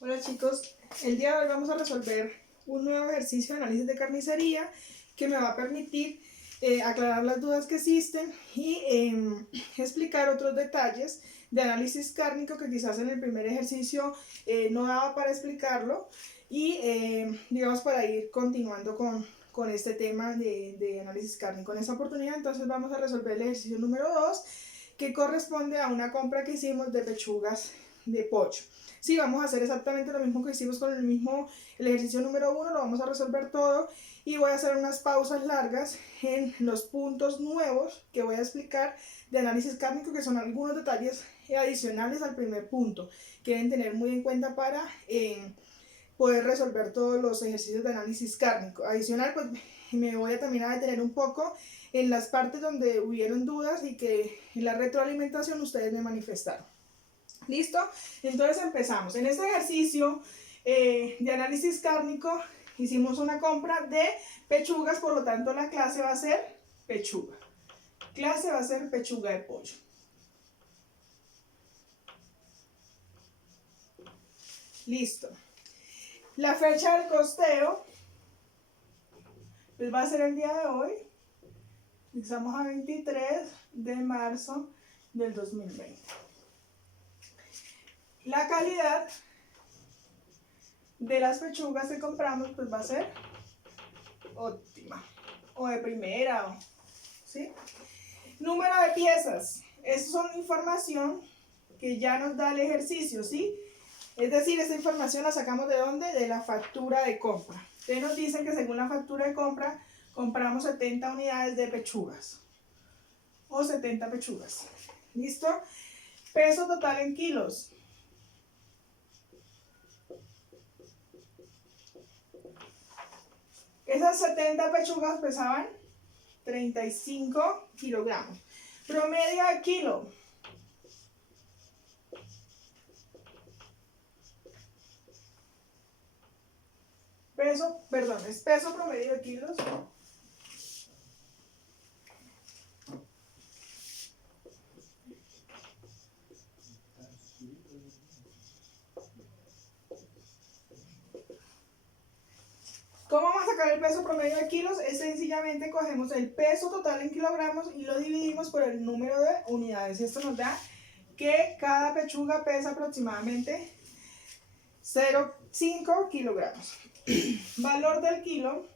Hola chicos, el día de hoy vamos a resolver un nuevo ejercicio de análisis de carnicería que me va a permitir aclarar las dudas que existen y explicar otros detalles de análisis cárnico que quizás en el primer ejercicio no daba para explicarlo y digamos para ir continuando con este tema de análisis cárnico. En esta oportunidad entonces vamos a resolver el ejercicio número 2 que corresponde a una compra que hicimos de pechugas de pollo. Sí, vamos a hacer exactamente lo mismo que hicimos con el ejercicio número 1, lo vamos a resolver todo y voy a hacer unas pausas largas en los puntos nuevos que voy a explicar de análisis cárnico, que son algunos detalles adicionales al primer punto que deben tener muy en cuenta para poder resolver todos los ejercicios de análisis cárnico. Adicional, pues me voy a también a detener un poco en las partes donde hubieron dudas y que en la retroalimentación ustedes me manifestaron. ¿Listo? Entonces empezamos. En este ejercicio de análisis cárnico hicimos una compra de pechugas, por lo tanto la clase va a ser pechuga. Clase va a ser pechuga de pollo. Listo. La fecha del costeo pues va a ser el día de hoy. Estamos a 23 de marzo del 2020. La calidad de las pechugas que compramos pues va a ser óptima o de primera, ¿sí? Número de piezas. Estas son información que ya nos da el ejercicio, ¿sí? Es decir, esta información la sacamos ¿de dónde? De la factura de compra. Ustedes nos dicen que según la factura de compra compramos 70 unidades de pechugas o 70 pechugas. ¿Listo? Peso total en kilos. Esas 70 pechugas pesaban 35 kilogramos. Promedio de kilo. Es peso promedio de kilos. ¿Cómo vamos a sacar el peso promedio de kilos? Es sencillamente cogemos el peso total en kilogramos y lo dividimos por el número de unidades. Esto nos da que cada pechuga pesa aproximadamente 0,5 kilogramos. Valor del kilo.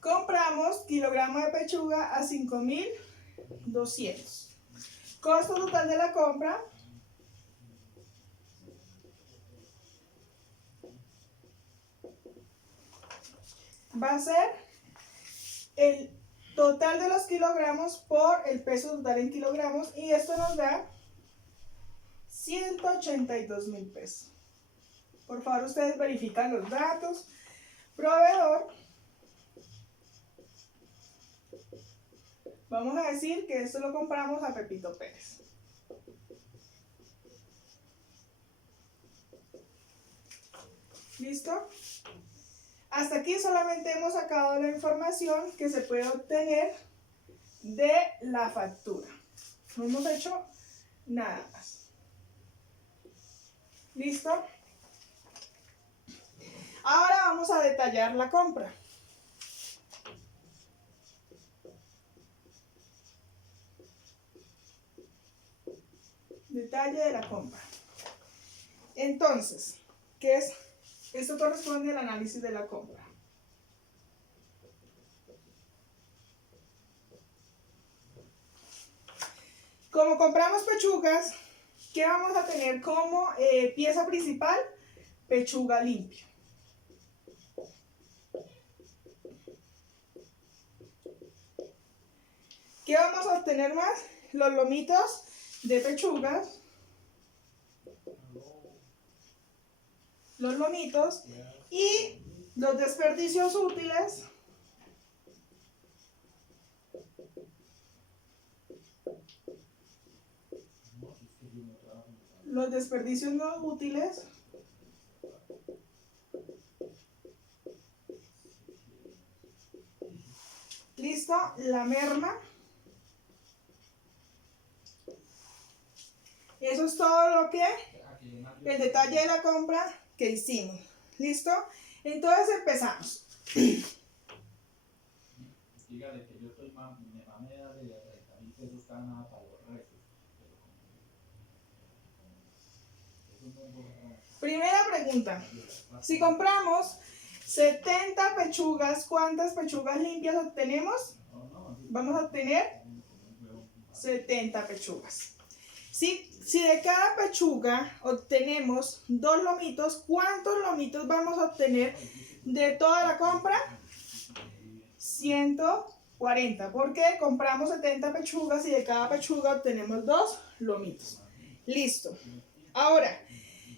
Compramos kilogramos de pechuga a 5.200. Costo total de la compra. Va a ser el total de los kilogramos por el peso total en kilogramos y esto nos da 182.000 pesos. Por favor, ustedes verifican los datos. Proveedor. Vamos a decir que esto lo compramos a Pepito Pérez. ¿Listo? Hasta aquí solamente hemos sacado la información que se puede obtener de la factura. No hemos hecho nada más. ¿Listo? Ahora vamos a detallar la compra. Detalle de la compra. Entonces, ¿qué es? Esto corresponde al análisis de la compra. Como compramos pechugas, ¿qué vamos a tener como pieza principal? Pechuga limpia. ¿Qué vamos a obtener más? Los lomitos de pechugas. Los lomitos y los desperdicios útiles. Los desperdicios no útiles. ¿Listo? La merma. Eso es todo lo que el detalle de la compra que hicimos. ¿Listo? Entonces empezamos. Dígale que yo estoy más de 30.000 pesos cada nada para los restos. Primera pregunta. Si compramos 70 pechugas, ¿cuántas pechugas limpias obtenemos? Vamos a obtener 70 pechugas. Si de cada pechuga obtenemos 2 lomitos, ¿cuántos lomitos vamos a obtener de toda la compra? 140, porque compramos 70 pechugas y de cada pechuga obtenemos 2 lomitos. Listo. Ahora,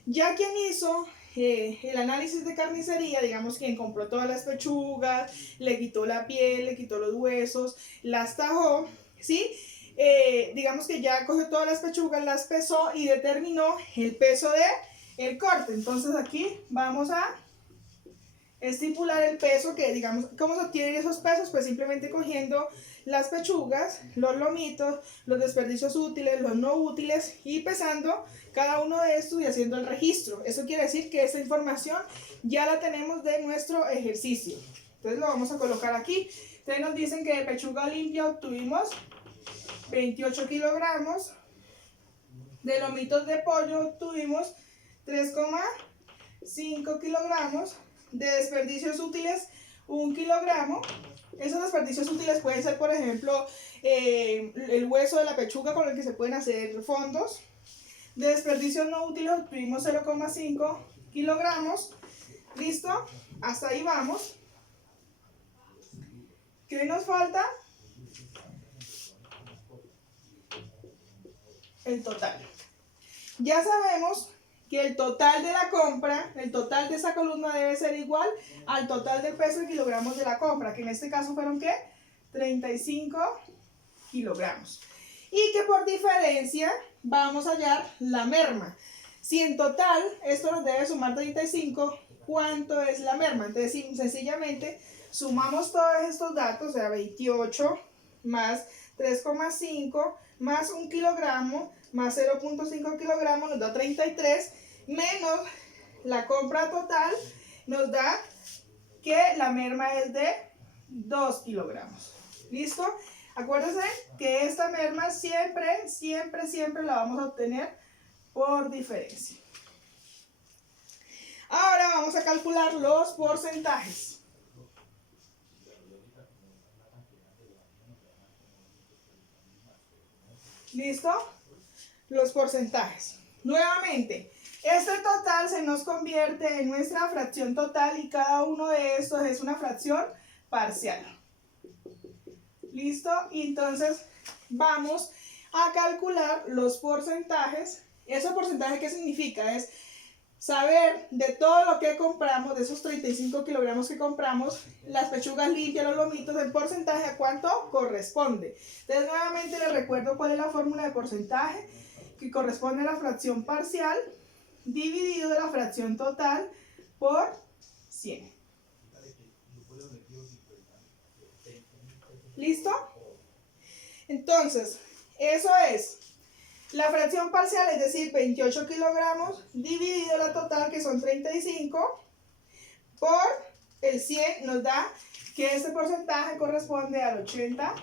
ya quien hizo el análisis de carnicería, digamos quien compró todas las pechugas, le quitó la piel, le quitó los huesos, las tajó, ¿sí? Digamos que ya cogió todas las pechugas, las pesó y determinó el peso del corte. Entonces aquí vamos a estipular el peso que, digamos, ¿cómo se obtienen esos pesos? Pues simplemente cogiendo las pechugas, los lomitos, los desperdicios útiles, los no útiles y pesando cada uno de estos y haciendo el registro. Eso quiere decir que esta información ya la tenemos de nuestro ejercicio. Entonces lo vamos a colocar aquí. Entonces nos dicen que de pechuga limpia obtuvimos 28 kilogramos. De lomitos de pollo obtuvimos 3,5 kilogramos. De desperdicios útiles 1 kilogramo. Esos desperdicios útiles pueden ser, por ejemplo, el hueso de la pechuga con el que se pueden hacer fondos. De desperdicios no útiles obtuvimos 0,5 kilogramos. ¿Listo? Hasta ahí vamos. ¿Qué nos falta? El total. Ya sabemos que el total de la compra, el total de esa columna debe ser igual al total del peso en kilogramos de la compra, que en este caso fueron, ¿qué? 35 kilogramos. Y que por diferencia vamos a hallar la merma. Si en total esto nos debe sumar 35, ¿cuánto es la merma? Entonces sencillamente sumamos todos estos datos, o sea, 28 más 3,5 más 1 kilogramo más 0,5 kilogramos nos da 33, menos la compra total nos da que la merma es de 2 kilogramos. ¿Listo? Acuérdense que esta merma siempre la vamos a obtener por diferencia. Ahora vamos a calcular los porcentajes. ¿Listo? Los porcentajes. Nuevamente, este total se nos convierte en nuestra fracción total y cada uno de estos es una fracción parcial. ¿Listo? Y entonces vamos a calcular los porcentajes. ¿Ese porcentaje qué significa? Es saber de todo lo que compramos, de esos 35 kilogramos que compramos, las pechugas limpias, los lomitos, el porcentaje a cuánto corresponde. Entonces nuevamente les recuerdo cuál es la fórmula de porcentaje, que corresponde a la fracción parcial dividido de la fracción total por 100. ¿Listo? Entonces, eso es la fracción parcial, es decir, 28 kilogramos, dividido la total, que son 35, por el 100, nos da que este porcentaje corresponde al 80%.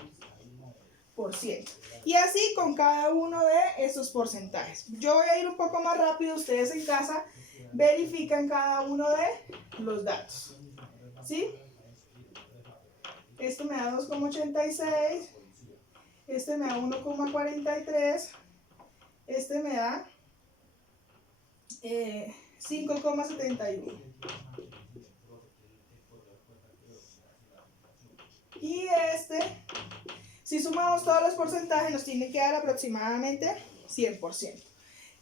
Y así con cada uno de estos porcentajes. Yo voy a ir un poco más rápido, ustedes en casa verifican cada uno de los datos. ¿Sí? Esto me da 2,86, este me da 1,43, este me da 5,71. Y este, si sumamos todos los porcentajes, nos tiene que dar aproximadamente 100%.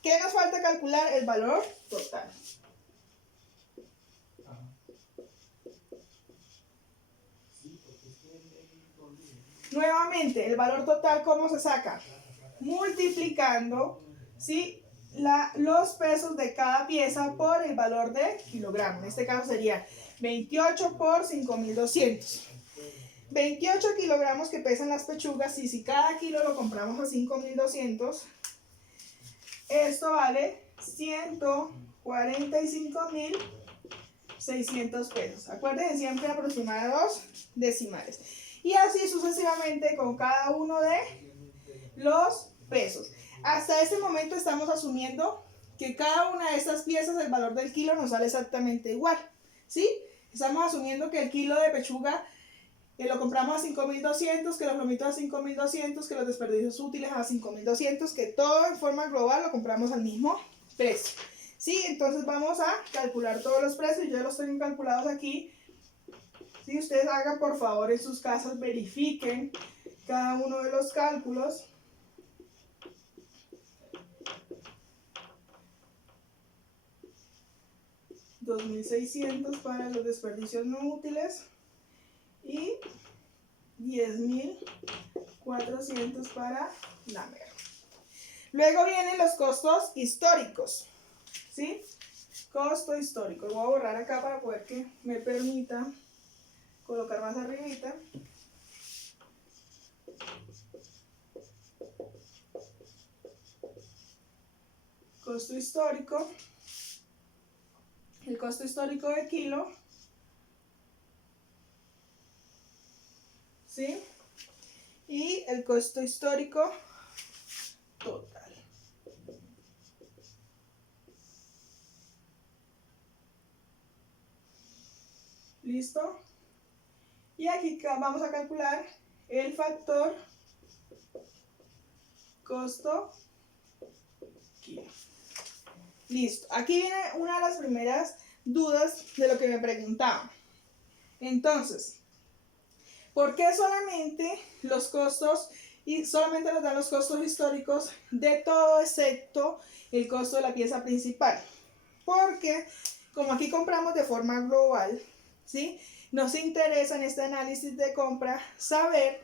¿Qué nos falta calcular? El valor total. Nuevamente, el valor total, ¿cómo se saca? Multiplicando, ¿sí?, los pesos de cada pieza por el valor de kilogramo. En este caso sería 28 por 5.200. 28 kilogramos que pesan las pechugas, y si cada kilo lo compramos a 5.200, Esto vale 145.600 pesos. Acuérdense siempre aproximar dos decimales. Y así sucesivamente con cada uno de los pesos. Hasta este momento estamos asumiendo que cada una de estas piezas, el valor del kilo nos sale exactamente igual, ¿sí? Estamos asumiendo que el kilo de pechuga lo compramos a 5.200, que los lomitos a 5.200, que los desperdicios útiles a 5.200, que todo en forma global lo compramos al mismo precio, ¿sí? Entonces vamos a calcular todos los precios. Yo los tengo calculados aquí. Si ustedes hagan por favor en sus casas, verifiquen cada uno de los cálculos. $2.600 para los desperdicios no útiles y $10.400 para la merma. Luego vienen los costos históricos, ¿sí? Costo histórico. Voy a borrar acá para poder que me permita colocar más arribita. Costo histórico. El costo histórico de kilo, ¿sí? Y el costo histórico total. ¿Listo? Y aquí vamos a calcular el factor costo kilo. Listo. Aquí viene una de las primeras dudas de lo que me preguntaban. Entonces, ¿por qué solamente los costos y solamente nos dan los costos históricos de todo excepto el costo de la pieza principal? Porque como aquí compramos de forma global, ¿sí? Nos interesa en este análisis de compra saber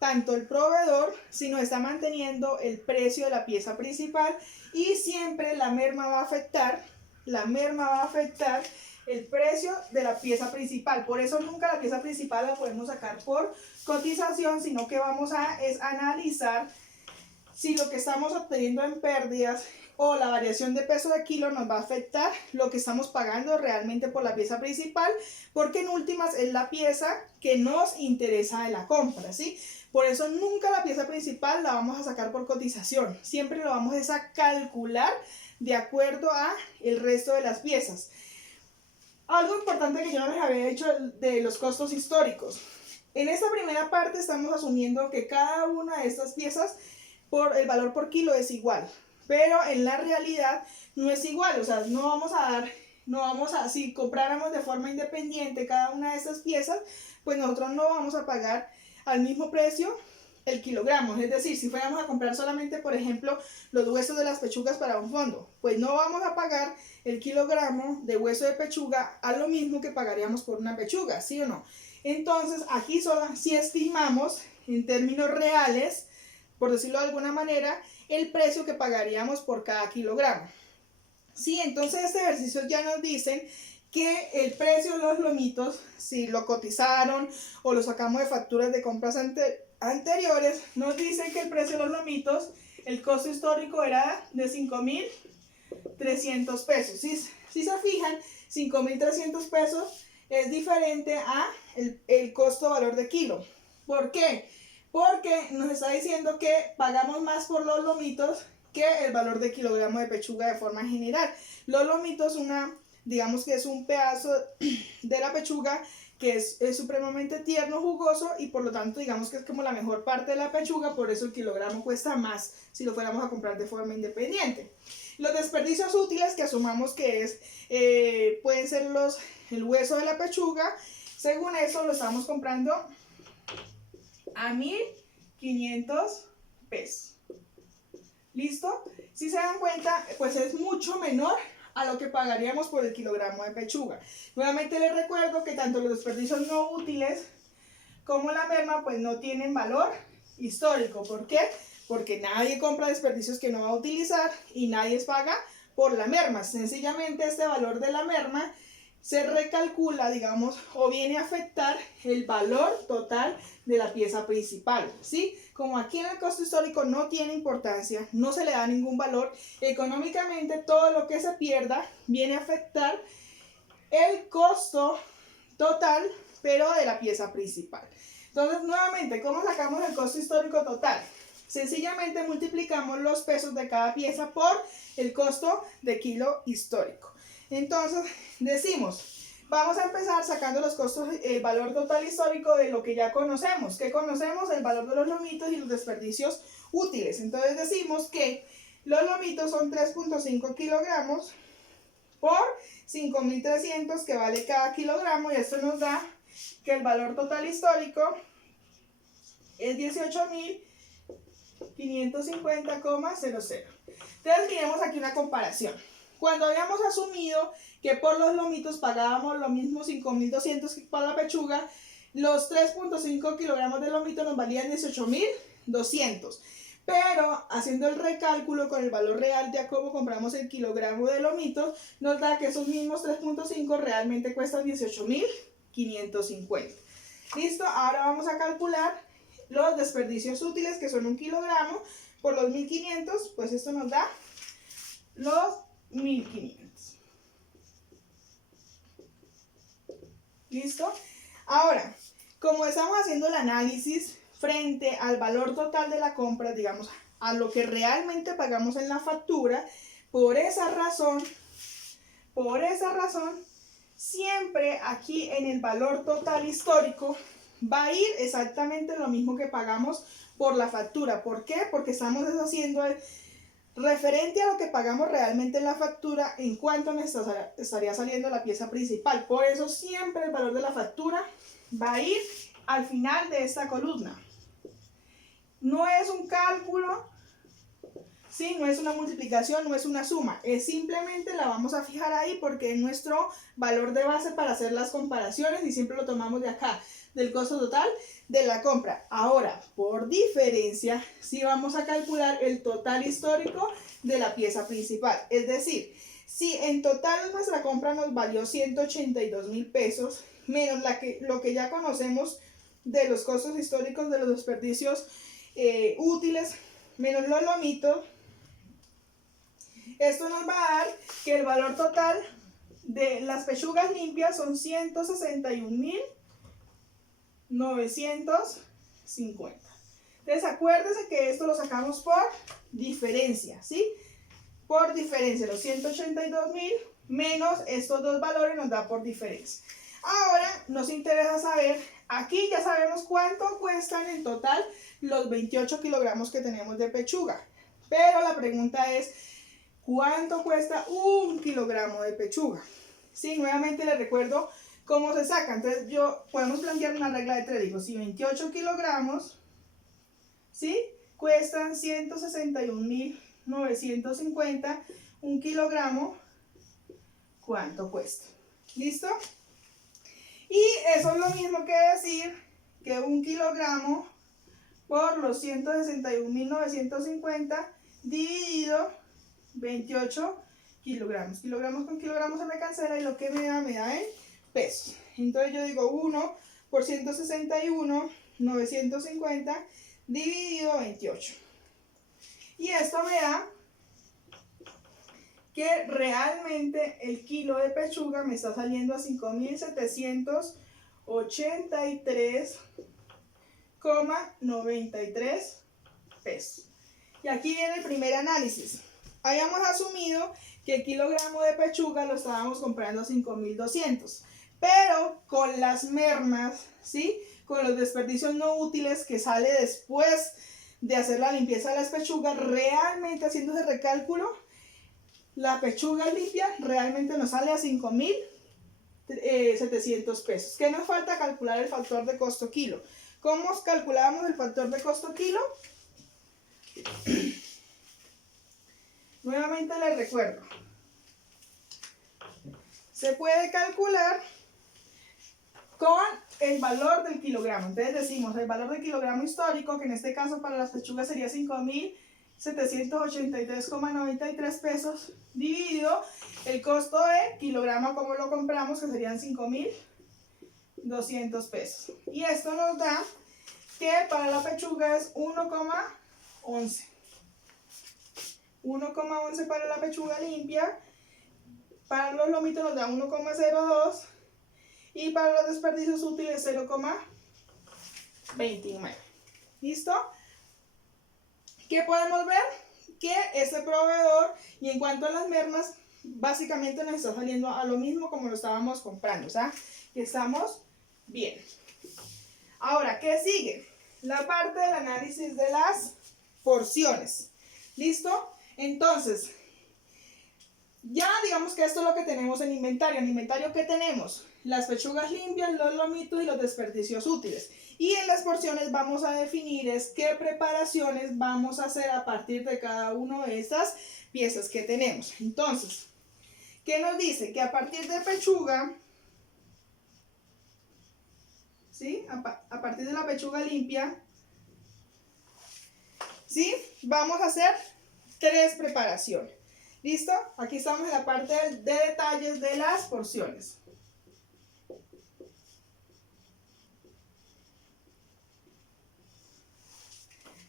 tanto el proveedor si nos está manteniendo el precio de la pieza principal, y siempre la merma va a afectar el precio de la pieza principal. Por eso nunca la pieza principal la podemos sacar por cotización, sino que vamos a analizar si lo que estamos obteniendo en pérdidas o la variación de peso de kilo nos va a afectar lo que estamos pagando realmente por la pieza principal, porque en últimas es la pieza que nos interesa de la compra, ¿sí? Por eso nunca la pieza principal la vamos a sacar por cotización, siempre lo vamos a calcular de acuerdo a el resto de las piezas. Algo importante que yo no les había dicho de los costos históricos. En esta primera parte estamos asumiendo que cada una de estas piezas el valor por kilo es igual, pero en la realidad no es igual. O sea, si compráramos de forma independiente cada una de estas piezas, pues nosotros no vamos a pagar al mismo precio el kilogramo. Es decir, si fuéramos a comprar solamente, por ejemplo, los huesos de las pechugas para un fondo, pues no vamos a pagar el kilogramo de hueso de pechuga a lo mismo que pagaríamos por una pechuga, ¿sí o no? Entonces, aquí sí estimamos en términos reales, por decirlo de alguna manera, el precio que pagaríamos por cada kilogramo. Sí, entonces este ejercicio ya nos dicen que el precio de los lomitos, si lo cotizaron o lo sacamos de facturas de compras anteriores, nos dicen que el precio de los lomitos, el costo histórico era de 5.300 pesos. Si se fijan, 5.300 pesos es diferente a el costo valor de kilo. ¿Por qué? Porque nos está diciendo que pagamos más por los lomitos que el valor de kilogramo de pechuga de forma general. Los lomitos, digamos que es un pedazo de la pechuga que es supremamente tierno, jugoso, y por lo tanto digamos que es como la mejor parte de la pechuga, por eso el kilogramo cuesta más si lo fuéramos a comprar de forma independiente. Los desperdicios útiles, que asumamos que pueden ser el hueso de la pechuga, según eso lo estamos comprando a 1.500 pesos. ¿Listo? Si se dan cuenta, pues es mucho menor a lo que pagaríamos por el kilogramo de pechuga. Nuevamente les recuerdo que tanto los desperdicios no útiles como la merma pues no tienen valor histórico. ¿Por qué? Porque nadie compra desperdicios que no va a utilizar y nadie paga por la merma. Sencillamente este valor de la merma se recalcula, digamos, o viene a afectar el valor total de la pieza principal, ¿sí? Como aquí en el costo histórico no tiene importancia, no se le da ningún valor, económicamente todo lo que se pierda viene a afectar el costo total, pero de la pieza principal. Entonces, nuevamente, ¿cómo sacamos el costo histórico total? Sencillamente multiplicamos los pesos de cada pieza por el costo de kilo histórico. Entonces, decimos, vamos a empezar sacando los costos, el valor total histórico de lo que ya conocemos. ¿Qué conocemos? El valor de los lomitos y los desperdicios útiles. Entonces, decimos que los lomitos son 3.5 kilogramos por 5.300 que vale cada kilogramo, y esto nos da que el valor total histórico es 18.550,00. Entonces miremos aquí una comparación. Cuando habíamos asumido que por los lomitos pagábamos lo mismo 5.200 que para la pechuga, los 3.5 kilogramos de lomito nos valían 18.200. Pero haciendo el recálculo con el valor real de a cómo compramos el kilogramo de lomito, nos da que esos mismos 3.5 realmente cuestan 18.550. ¿Listo? Ahora vamos a calcular los desperdicios útiles, que son 1 kilogramo por los 1.500, pues esto nos da los 1.500. ¿Listo? Ahora, como estamos haciendo el análisis frente al valor total de la compra, digamos, a lo que realmente pagamos en la factura, por esa razón, siempre aquí en el valor total histórico va a ir exactamente lo mismo que pagamos por la factura. ¿Por qué? Porque estamos haciendo el referente a lo que pagamos realmente en la factura, en cuánto nos estaría saliendo la pieza principal. Por eso siempre el valor de la factura va a ir al final de esta columna. No es un cálculo, ¿sí? No es una multiplicación, no es una suma, es simplemente la vamos a fijar ahí porque es nuestro valor de base para hacer las comparaciones y siempre lo tomamos de acá, del costo total de la compra. Ahora, por diferencia, sí vamos a calcular el total histórico de la pieza principal. Es decir, si en total nuestra compra nos valió 182.000 pesos, menos lo que ya conocemos de los costos históricos de los desperdicios útiles, menos los lomitos, esto nos va a dar que el valor total de las pechugas limpias son 161.950. Entonces acuérdense que esto lo sacamos por diferencia, ¿sí? Por diferencia, los 182.000 menos estos dos valores nos da por diferencia. Ahora nos interesa saber, aquí ya sabemos cuánto cuestan en total los 28 kilogramos que tenemos de pechuga. Pero la pregunta es, ¿cuánto cuesta 1 kilogramo de pechuga? Sí, nuevamente les recuerdo cómo se saca. Entonces podemos plantear una regla de 3. Digo, si 28 kilogramos, ¿sí?, cuestan 161.950, 1 kilogramo, ¿cuánto cuesta? ¿Listo? Y eso es lo mismo que decir que 1 kilogramo por los 161.950 dividido 28 kilogramos. Kilogramos con kilogramos se me cancela y lo que me da en pesos. Entonces yo digo 1 por 161.950 dividido 28. Y esto me da que realmente el kilo de pechuga me está saliendo a 5.783,93 pesos. Y aquí viene el primer análisis. Habíamos asumido que el kilogramo de pechuga lo estábamos comprando a 5.200, pero con las mermas, ¿sí?, con los desperdicios no útiles que sale después de hacer la limpieza de las pechugas, realmente haciendo ese recálculo, la pechuga limpia realmente nos sale a 5.700 pesos. ¿Qué nos falta? Calcular el factor de costo kilo. ¿Cómo calculábamos el factor de costo kilo? Nuevamente les recuerdo. Se puede calcular con el valor del kilogramo. Entonces decimos el valor del kilogramo histórico, que en este caso para las pechugas sería 5.700 783,93 pesos dividido el costo de kilogramo como lo compramos, que serían 5.200 pesos. Y esto nos da que para la pechuga es 1,11. 1,11 para la pechuga limpia. Para los lomitos nos da 1,02. Y para los desperdicios útiles 0,29. ¿Listo? ¿Qué podemos ver? Que este proveedor, y en cuanto a las mermas, básicamente nos está saliendo a lo mismo como lo estábamos comprando. O sea, que estamos bien. Ahora, ¿qué sigue? La parte del análisis de las porciones. ¿Listo? Entonces, ya digamos que esto es lo que tenemos en inventario. En inventario, ¿qué tenemos? Las pechugas limpias, los lomitos y los desperdicios útiles. Y en las porciones vamos a definir qué preparaciones vamos a hacer a partir de cada una de estas piezas que tenemos. Entonces, ¿qué nos dice? Que a partir de pechuga, ¿sí? A partir de la pechuga limpia, ¿sí? Vamos a hacer 3 preparaciones. ¿Listo? Aquí estamos en la parte de detalles de las porciones.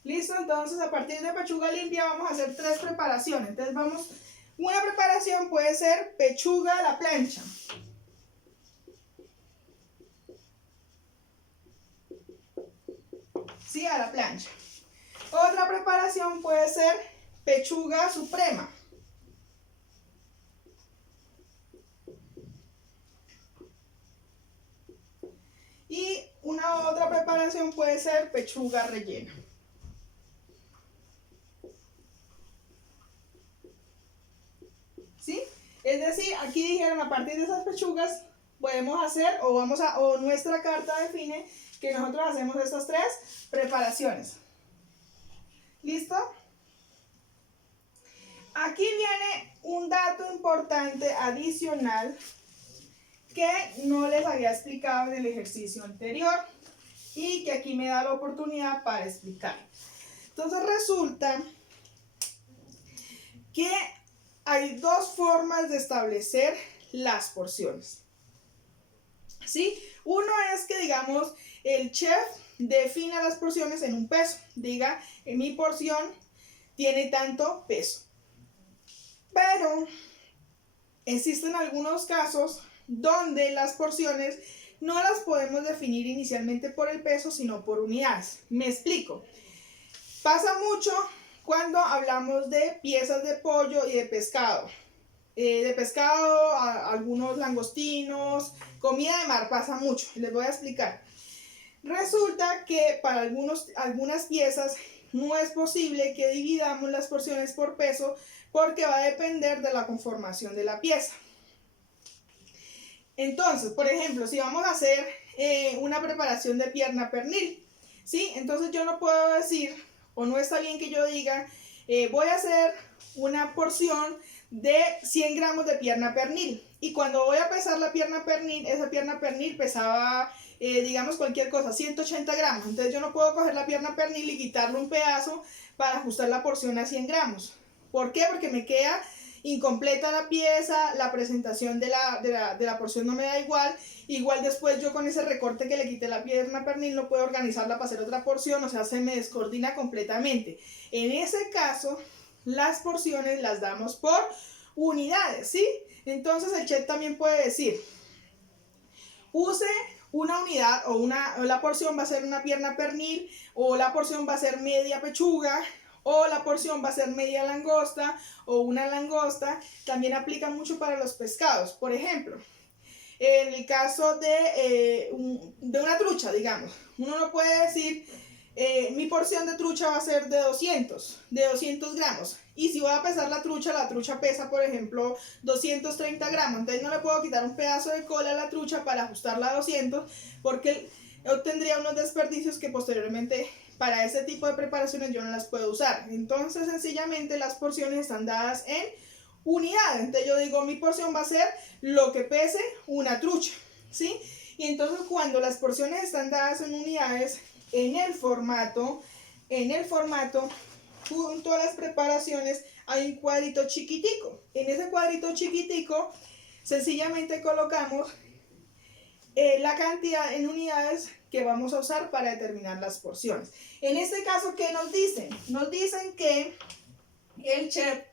¿Listo? Entonces, a partir de pechuga limpia vamos a hacer 3 preparaciones. Entonces, una preparación puede ser pechuga a la plancha. Sí, a la plancha. Otra preparación puede ser pechuga suprema. Y una otra preparación puede ser pechuga rellena. ¿Sí? Es decir, aquí dijeron, a partir de esas pechugas podemos hacer, o nuestra carta define que nosotros hacemos estas 3 preparaciones. ¿Listo? Aquí viene un dato importante adicional que no les había explicado en el ejercicio anterior y que aquí me da la oportunidad para explicar. Entonces resulta que hay 2 formas de establecer las porciones. ¿Sí? Uno es que, digamos, el chef defina las porciones en un peso. Diga, en mi porción tiene tanto peso. Pero existen algunos casos donde las porciones no las podemos definir inicialmente por el peso, sino por unidades. Me explico. Pasa mucho cuando hablamos de piezas de pollo y de pescado. Algunos langostinos, comida de mar, pasa mucho. Les voy a explicar. Resulta que para algunas piezas no es posible que dividamos las porciones por peso porque va a depender de la conformación de la pieza. Entonces, por ejemplo, si vamos a hacer una preparación de pierna pernil, ¿sí? Entonces yo no puedo decir, o no está bien que yo diga, voy a hacer una porción de 100 gramos de pierna pernil. Y cuando voy a pesar la pierna pernil, esa pierna pernil pesaba, digamos cualquier cosa, 180 gramos. Entonces yo no puedo coger la pierna pernil y quitarle un pedazo para ajustar la porción a 100 gramos. ¿Por qué? Porque me queda incompleta la pieza, la presentación de la porción no me da igual. Igual después yo con ese recorte que le quité la pierna pernil no puedo organizarla para hacer otra porción, o sea, se me descoordina completamente. En ese caso, las porciones las damos por unidades, ¿sí? Entonces el chef también puede decir, use una unidad o la porción va a ser una pierna pernil, o la porción va a ser media pechuga, o la porción va a ser media langosta o una langosta. También aplica mucho para los pescados. Por ejemplo, en el caso de una trucha, digamos, uno no puede decir, mi porción de trucha va a ser de 200 gramos. Y si voy a pesar la trucha pesa, por ejemplo, 230 gramos. Entonces no le puedo quitar un pedazo de cola a la trucha para ajustarla a 200, porque obtendría unos desperdicios que posteriormente para ese tipo de preparaciones yo no las puedo usar. Entonces sencillamente las porciones están dadas en unidades. Entonces yo digo, mi porción va a ser lo que pese una trucha, ¿sí? Y entonces cuando las porciones están dadas en unidades, en el formato junto a las preparaciones hay un cuadrito chiquitico. En ese cuadrito chiquitico sencillamente colocamos la cantidad en unidades que vamos a usar para determinar las porciones. En este caso, ¿qué nos dicen? Nos dicen que el chef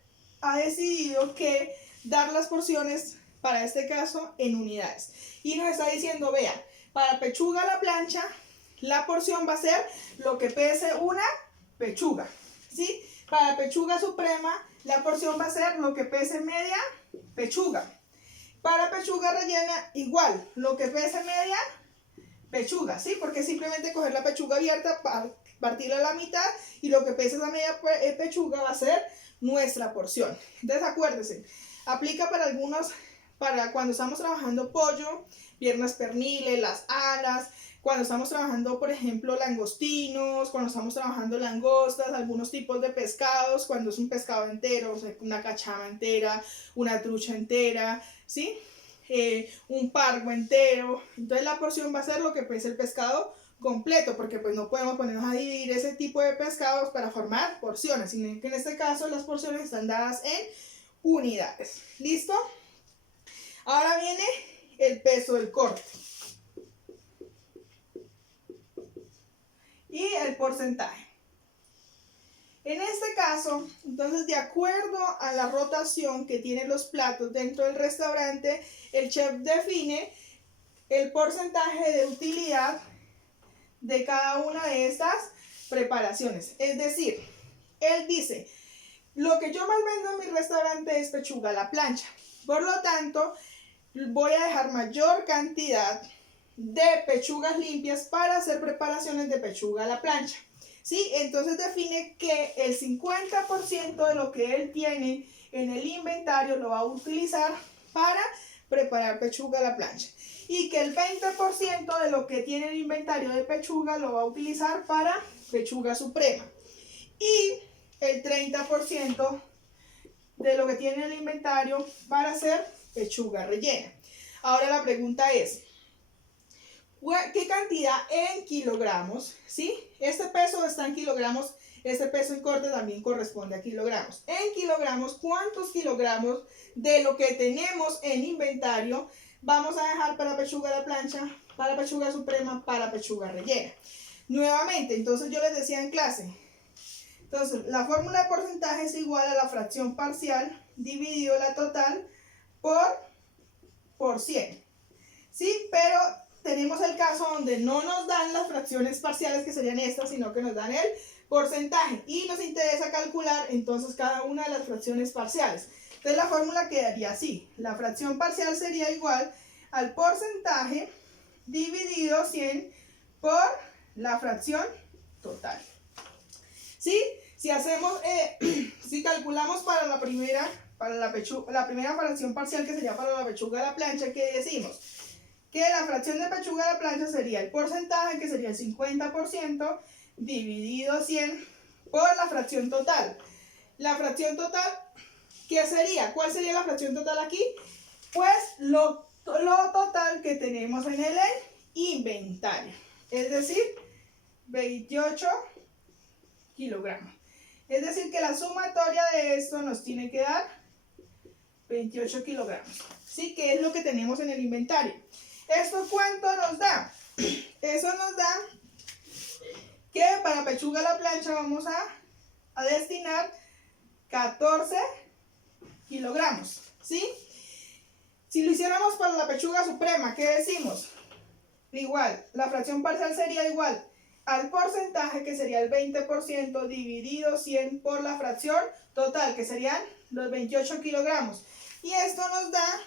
ha decidido que dar las porciones, para este caso, en unidades. Y nos está diciendo, vean, para pechuga a la plancha, la porción va a ser lo que pese una pechuga, ¿sí? Para pechuga suprema, la porción va a ser lo que pese media pechuga. Para pechuga rellena, igual, lo que pese media pechuga, ¿sí? Porque simplemente coger la pechuga abierta, partirla a la mitad y lo que pese esa media pechuga va a ser nuestra porción. Entonces acuérdense, aplica para algunos, para cuando estamos trabajando pollo, piernas perniles, las alas, cuando estamos trabajando, por ejemplo, langostinos, cuando estamos trabajando langostas, algunos tipos de pescados, cuando es un pescado entero, o sea, una cachama entera, una trucha entera, ¿sí? Un pargo entero. Entonces la porción va a ser lo que pese el pescado completo, porque pues no podemos ponernos a dividir ese tipo de pescados para formar porciones, sino que en este caso las porciones están dadas en unidades. ¿Listo? Ahora viene el peso del corte y el porcentaje. En este caso, entonces, de acuerdo a la rotación que tienen los platos dentro del restaurante, el chef define el porcentaje de utilidad de cada una de estas preparaciones. Es decir, él dice, lo que yo más vendo en mi restaurante es pechuga a la plancha. Por lo tanto, voy a dejar mayor cantidad de pechugas limpias para hacer preparaciones de pechuga a la plancha. ¿Sí? Entonces define que el 50% de lo que él tiene en el inventario lo va a utilizar para preparar pechuga a la plancha. Y que el 20% de lo que tiene el inventario de pechuga lo va a utilizar para pechuga suprema. Y el 30% de lo que tiene el inventario para hacer pechuga rellena. Ahora la pregunta es, ¿qué cantidad en kilogramos? ¿Sí? Este peso está en kilogramos, este peso en corte también corresponde a kilogramos. En kilogramos, ¿cuántos kilogramos de lo que tenemos en inventario vamos a dejar para pechuga a la plancha, para pechuga suprema, para pechuga rellena? Nuevamente, entonces yo les decía en clase, entonces la fórmula de porcentaje es igual a la fracción parcial dividido la total por 100. ¿Sí? Pero tenemos el caso donde no nos dan las fracciones parciales, que serían estas, sino que nos dan el porcentaje. Y nos interesa calcular entonces cada una de las fracciones parciales. Entonces la fórmula quedaría así. La fracción parcial sería igual al porcentaje dividido 100 por la fracción total. ¿Sí? Si hacemos, si calculamos para la primera fracción parcial, que sería para la pechuga de la plancha, ¿qué decimos? Que la fracción de pechuga de la plancha sería el porcentaje, que sería el 50%, dividido 100 por la fracción total. La fracción total, ¿qué sería? ¿Cuál sería la fracción total aquí? Pues lo total que tenemos en el inventario, es decir, 28 kilogramos. Es decir, que la sumatoria de esto nos tiene que dar 28 kilogramos. ¿Sí? Que es lo que tenemos en el inventario. ¿Esto cuánto nos da? Eso nos da que para pechuga a la plancha vamos a destinar 14 kilogramos. ¿Sí? Si lo hiciéramos para la pechuga suprema, ¿qué decimos? Igual, la fracción parcial sería igual al porcentaje, que sería el 20%, dividido 100 por la fracción total, que serían los 28 kilogramos. Y esto nos da,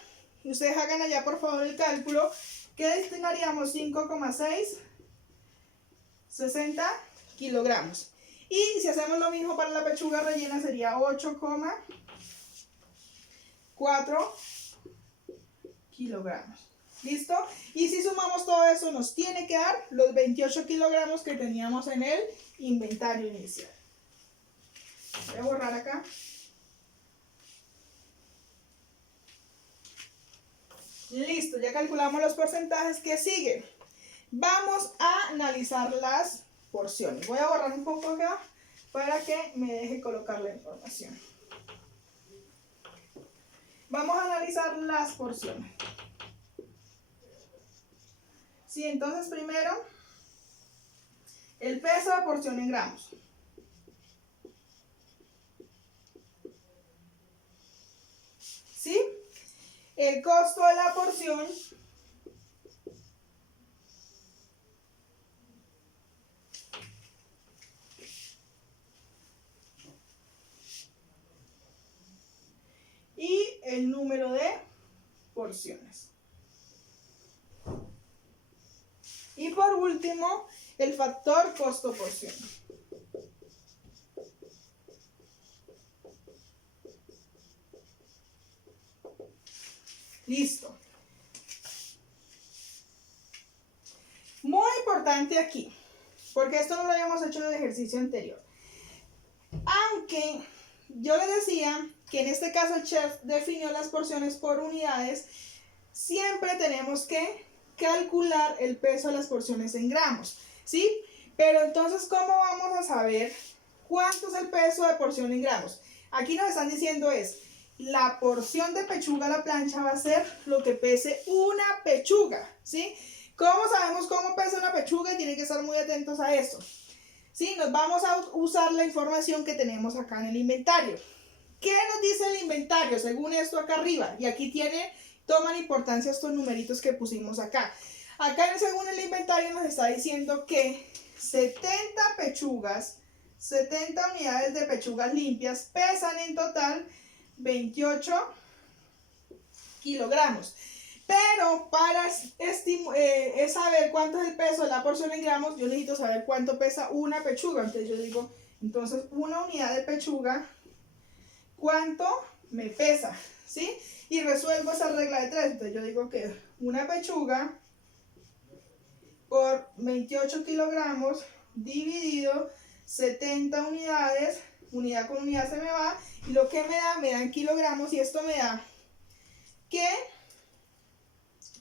y ustedes hagan allá por favor el cálculo, que destinaríamos 5,660 kilogramos. Y si hacemos lo mismo para la pechuga rellena, sería 8,4 kilogramos. ¿Listo? Y si sumamos todo eso, nos tiene que dar los 28 kilogramos que teníamos en el inventario inicial. Voy a borrar acá. Listo, ya calculamos los porcentajes. ¿Qué sigue? Vamos a analizar las porciones. Voy a borrar un poco acá para que me deje colocar la información. Vamos a analizar las porciones. Sí, entonces primero, el peso de porción en gramos. ¿Sí? El costo de la porción y el número de porciones. Y por último, el factor costo-porción. Listo. Muy importante aquí, porque esto no lo habíamos hecho en el ejercicio anterior. Aunque yo le decía que en este caso el chef definió las porciones por unidades, siempre tenemos que calcular el peso de las porciones en gramos, ¿sí? Pero entonces, ¿cómo vamos a saber cuánto es el peso de porción en gramos? Aquí nos están diciendo es, la porción de pechuga a la plancha va a ser lo que pese una pechuga, ¿sí? ¿Cómo sabemos cómo pesa una pechuga? Tienen que estar muy atentos a esto. ¿Sí? Nos vamos a usar la información que tenemos acá en el inventario. ¿Qué nos dice el inventario según esto acá arriba? Y aquí toman importancia estos numeritos que pusimos acá. Acá según el inventario nos está diciendo que 70 pechugas, 70 unidades de pechugas limpias pesan en total 28 kilogramos. Pero para saber cuánto es el peso de la porción en gramos, yo necesito saber cuánto pesa una pechuga. Entonces yo digo, entonces una unidad de pechuga, ¿cuánto me pesa? ¿Sí? Y resuelvo esa regla de 3. Entonces yo digo que una pechuga por 28 kilogramos dividido 70 unidades, unidad con unidad se me va, y lo que me da en kilogramos, y esto me da que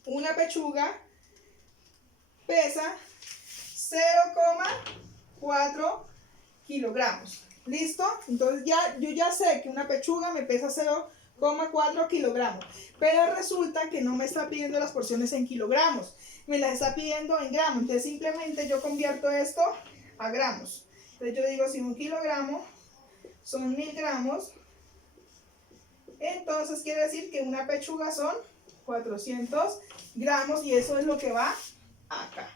una pechuga pesa 0,4 kilogramos. ¿Listo? Entonces yo ya sé que una pechuga me pesa 0,4 kilogramos. Pero resulta que no me está pidiendo las porciones en kilogramos. Me las está pidiendo en gramos. Entonces simplemente yo convierto esto a gramos. Entonces yo digo, si un kilogramo son 1000 gramos, entonces quiere decir que una pechuga son 400 gramos, y eso es lo que va acá.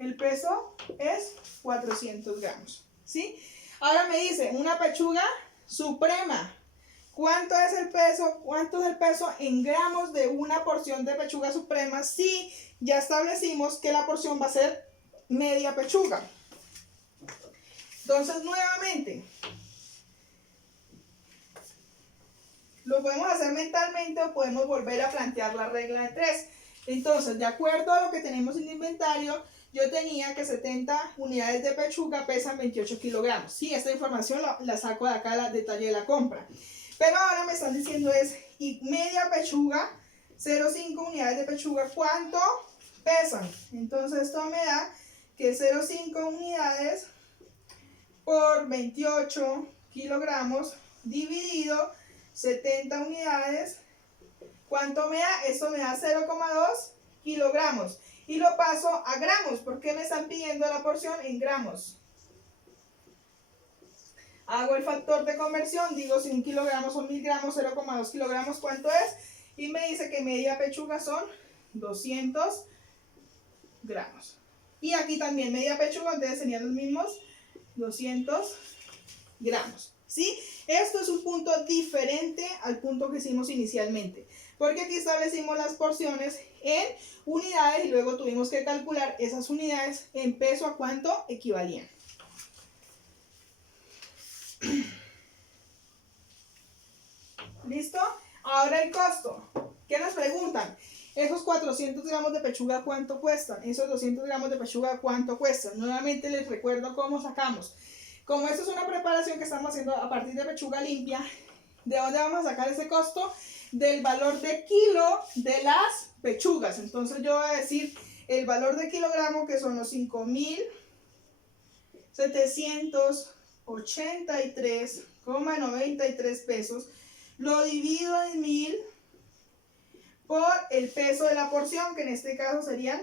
El peso es 400 gramos, ¿sí? Ahora me dice, una pechuga suprema. ¿Cuánto es el peso? ¿Cuánto es el peso en gramos de una porción de pechuga suprema? Si ya establecimos que la porción va a ser media pechuga. Entonces, nuevamente, lo podemos hacer mentalmente o podemos volver a plantear la regla de 3. Entonces, de acuerdo a lo que tenemos en el inventario, yo tenía que 70 unidades de pechuga pesan 28 kilogramos. Sí, esta información la saco de acá, la detalle de la compra. Pero ahora me están diciendo y media pechuga, 0,5 unidades de pechuga, ¿cuánto pesan? Entonces, esto me da que 0,5 unidades por 28 kilogramos dividido 70 unidades, ¿cuánto me da? Esto me da 0,2 kilogramos. Y lo paso a gramos, porque me están pidiendo la porción en gramos. Hago el factor de conversión, digo si un kilogramo son 1000 gramos, 0,2 kilogramos, ¿cuánto es? Y me dice que media pechuga son 200 gramos. Y aquí también media pechuga, entonces serían los mismos 200 gramos. ¿Sí? Esto es un punto diferente al punto que hicimos inicialmente, porque aquí establecimos las porciones en unidades y luego tuvimos que calcular esas unidades en peso a cuánto equivalían. ¿Listo? Ahora el costo. ¿Qué nos preguntan? Esos 400 gramos de pechuga, ¿cuánto cuestan? Esos 200 gramos de pechuga, ¿cuánto cuestan? Nuevamente les recuerdo cómo sacamos. Como esto es una preparación que estamos haciendo a partir de pechuga limpia, ¿de dónde vamos a sacar ese costo? Del valor de kilo de las pechugas. Entonces yo voy a decir el valor de kilogramo, que son los 5000 783,93 pesos, lo divido en 1000 por el peso de la porción, que en este caso serían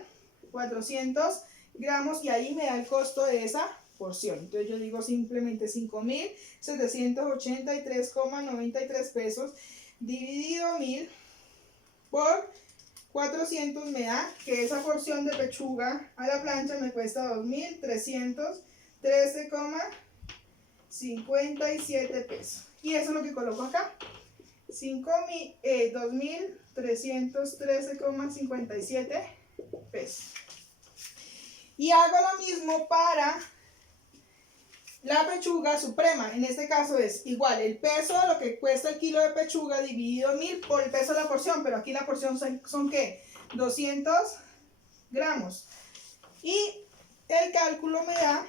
400 gramos, y ahí me da el costo de esa porción. Entonces yo digo simplemente 5.783,93 pesos dividido 1000 por 400 me da que esa porción de pechuga a la plancha me cuesta 2.313,57 pesos. Y eso es lo que coloco acá. 2.313,57 pesos. Y hago lo mismo para la pechuga suprema. En este caso es igual el peso de lo que cuesta el kilo de pechuga dividido 1000 por el peso de la porción, pero aquí la porción son ¿qué? 200 gramos. Y el cálculo me da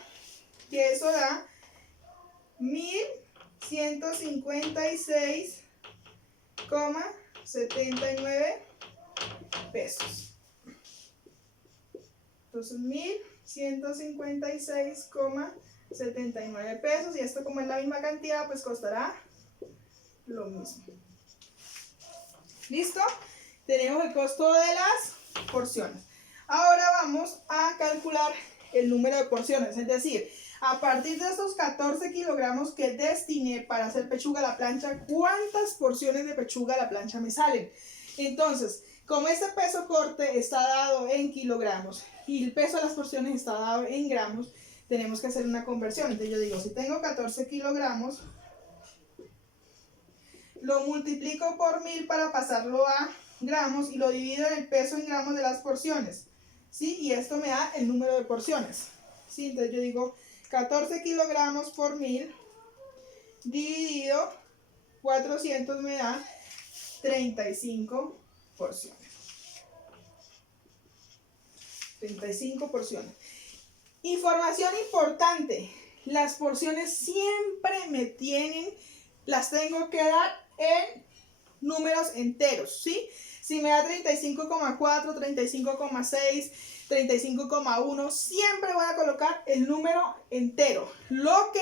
que eso da 1.156,79 pesos. Entonces 1.156,79 pesos, y esto como es la misma cantidad pues costará lo mismo. ¿Listo? Tenemos el costo de las porciones. Ahora vamos a calcular el número de porciones, es decir, a partir de estos 14 kilogramos que destiné para hacer pechuga a la plancha, ¿cuántas porciones de pechuga a la plancha me salen? Entonces, como este peso corte está dado en kilogramos y el peso de las porciones está dado en gramos, tenemos que hacer una conversión. Entonces yo digo, si tengo 14 kilogramos, lo multiplico por 1000 para pasarlo a gramos y lo divido en el peso en gramos de las porciones, ¿sí? Y esto me da el número de porciones, ¿sí? Entonces yo digo 14 kilogramos por 1000 dividido 400 me da 35 porciones. 35 porciones. Información importante, las porciones siempre las tengo que dar en números enteros, ¿sí? Si me da 35,4, 35,6, 35,1, siempre voy a colocar el número entero. Los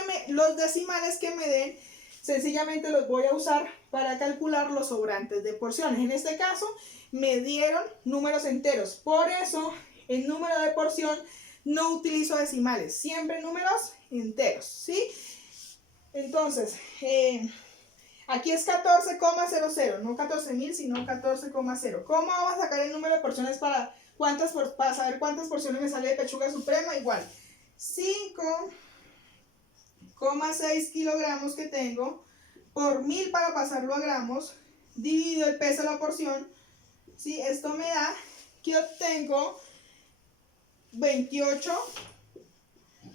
decimales que me den, sencillamente los voy a usar para calcular los sobrantes de porciones. En este caso, me dieron números enteros. Por eso, el número de porción no utilizo decimales, siempre números enteros, ¿sí? Entonces, aquí es 14,00, no 14.000, sino 14,0. ¿Cómo vamos a sacar el número de porciones para saber cuántas porciones me sale de pechuga suprema? Igual, 5,6 kilogramos que tengo por 1000 para pasarlo a gramos, dividido el peso de la porción, ¿sí? Esto me da que obtengo 28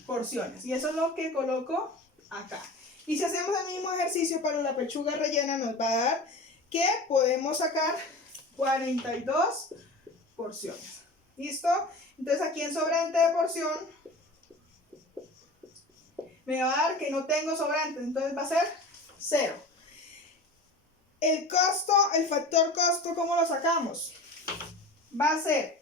porciones, y eso es lo que coloco acá. Y si hacemos el mismo ejercicio para la pechuga rellena, nos va a dar que podemos sacar 42 porciones. ¿Listo? Entonces aquí en sobrante de porción me va a dar que no tengo sobrante, entonces va a ser 0. El costo, el factor costo, ¿cómo lo sacamos? Va a ser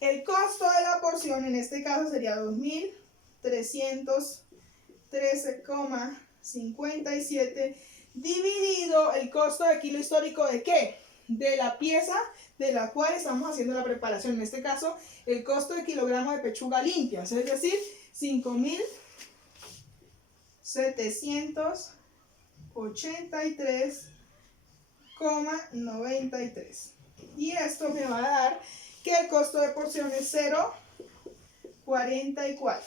el costo de la porción, en este caso sería 2.313,57 dividido el costo de kilo histórico ¿de qué? De la pieza de la cual estamos haciendo la preparación. En este caso, el costo de kilogramo de pechuga limpia, es decir, 5.783,93. Y esto me va a dar que el costo de porción es 0,44.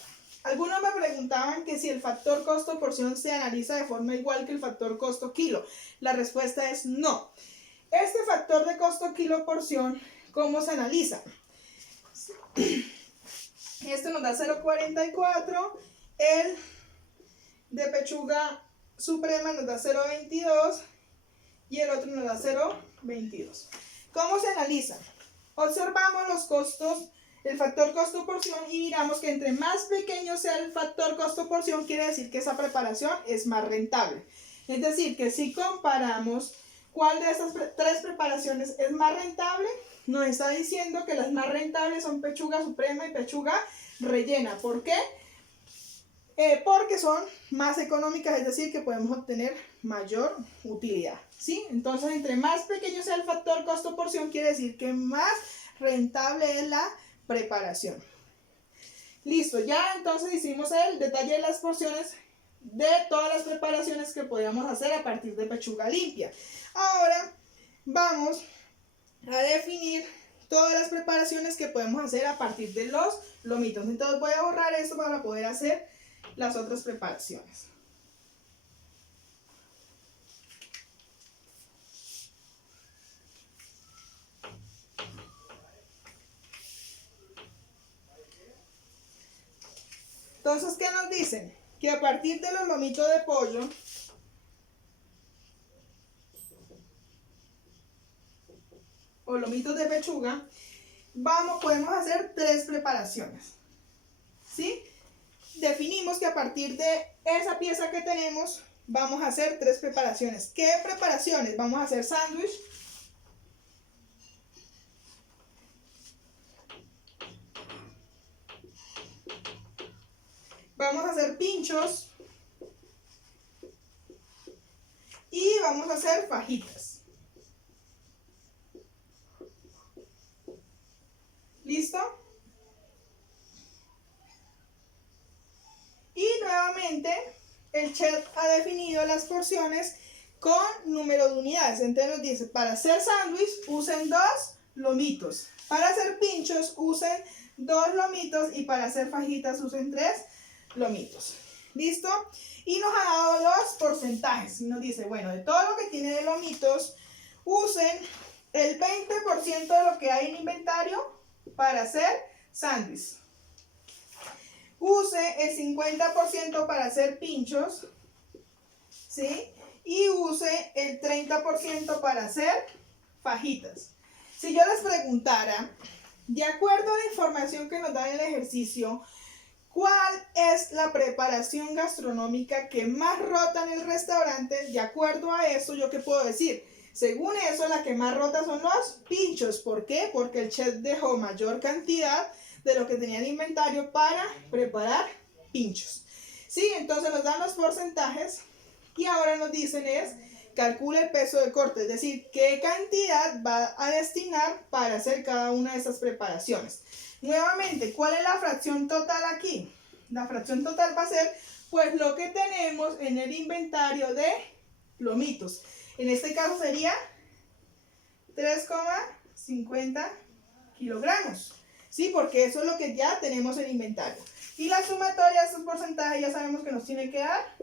Algunos me preguntaban que si el factor costo porción se analiza de forma igual que el factor costo kilo. La respuesta es no. Este factor de costo kilo porción, ¿cómo se analiza? Este nos da 0,44, el de pechuga suprema nos da 0,22 y el otro nos da 0,22. ¿Cómo se analiza? Observamos los costos, el factor costo porción, y miramos que entre más pequeño sea el factor costo porción, quiere decir que esa preparación es más rentable. Es decir, que si comparamos cuál de estas tres preparaciones es más rentable, nos está diciendo que las más rentables son pechuga suprema y pechuga rellena. ¿Por qué? Porque son más económicas, es decir, que podemos obtener mayor utilidad, ¿sí? Entonces, entre más pequeño sea el factor costo-porción, quiere decir que más rentable es la preparación. Listo, ya entonces hicimos el detalle de las porciones de todas las preparaciones que podíamos hacer a partir de pechuga limpia. Ahora vamos a definir todas las preparaciones que podemos hacer a partir de los lomitos. Entonces voy a borrar esto para poder hacer las otras preparaciones. Entonces, ¿qué nos dicen? Que a partir de los lomitos de pollo o lomitos de pechuga, podemos hacer 3 preparaciones, ¿sí? Definimos que a partir de esa pieza que tenemos, vamos a hacer 3 preparaciones. ¿Qué preparaciones? Vamos a hacer sándwich, vamos a hacer pinchos y vamos a hacer fajitas. ¿Listo? Y nuevamente el chef ha definido las porciones con número de unidades. Entonces nos dice, para hacer sándwich usen 2 lomitos, para hacer pinchos usen 2 lomitos y para hacer fajitas usen 3 lomitos. ¿Listo? Y nos ha dado los porcentajes. Y nos dice, bueno, de todo lo que tiene de lomitos, usen el 20% de lo que hay en inventario para hacer sándwich. Use el 50% para hacer pinchos, ¿sí? Y use el 30% para hacer fajitas. Si yo les preguntara, de acuerdo a la información que nos da en el ejercicio, ¿cuál es la preparación gastronómica que más rota en el restaurante? De acuerdo a eso, ¿yo qué puedo decir? Según eso, la que más rota son los pinchos. ¿Por qué? Porque el chef dejó mayor cantidad de lo que tenía en inventario para preparar pinchos. Sí, entonces nos dan los porcentajes y ahora nos dicen es, calcula el peso de corte, es decir, qué cantidad va a destinar para hacer cada una de esas preparaciones. Nuevamente, ¿cuál es la fracción total aquí? La fracción total va a ser pues lo que tenemos en el inventario de lomitos. En este caso sería 3,50 kilogramos. ¿Sí? Porque eso es lo que ya tenemos en inventario. Y la sumatoria de estos porcentajes ya sabemos que nos tiene que dar